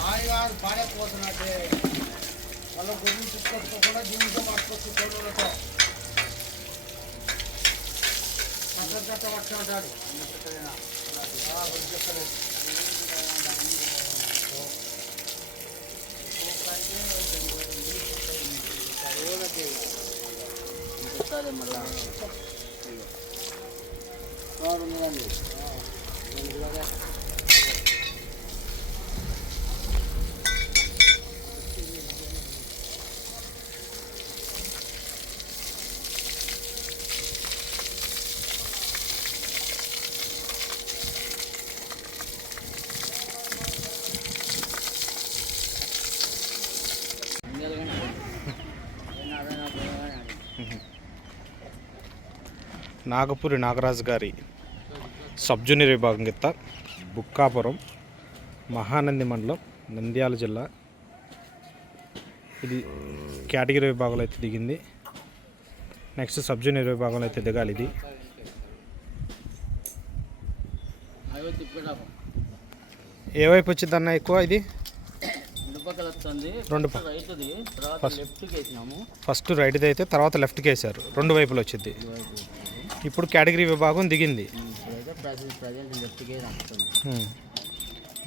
మాయగారు పాడైపోతున్నట్టే వాళ్ళ గొర్రెలు చుట్టుకోకుండా జీవితం పట్టుకొచ్చి తోడులతో చెత్త పట్టుకుంటాడు మళ్ళీ నాగపురి నాగరాజు గారి సబ్ జూనియర్ విభాగం కింద బుక్కాపురం మహానంది మండలం నంద్యాల జిల్లా ఇది కేటగిరీ విభాగంలో అయితే దిగింది. నెక్స్ట్ సబ్ జూనియర్ విభాగంలో అయితే దిగాలి. ఇది ఏ వైపు వచ్చింది అన్న ఎక్కువ? ఇది ఫస్ట్ రైట్ది అయితే తర్వాత లెఫ్ట్కి వేసారు, రెండు వైపులు వచ్చింది. ఇప్పుడు కేటగిరీ విభాగం దిగింది.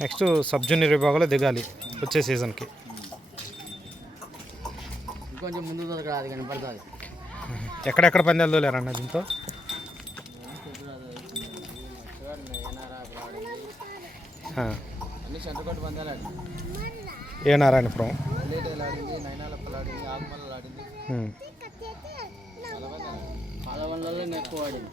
నెక్స్ట్ సబ్ జూనియర్ విభాగంలో దిగాలి వచ్చే సీజన్కి. ఎక్కడెక్కడ పందాలు తోలేరన్న దీంతో? ఏ నారాయణపురం, ఎక్కువ ఆడింది.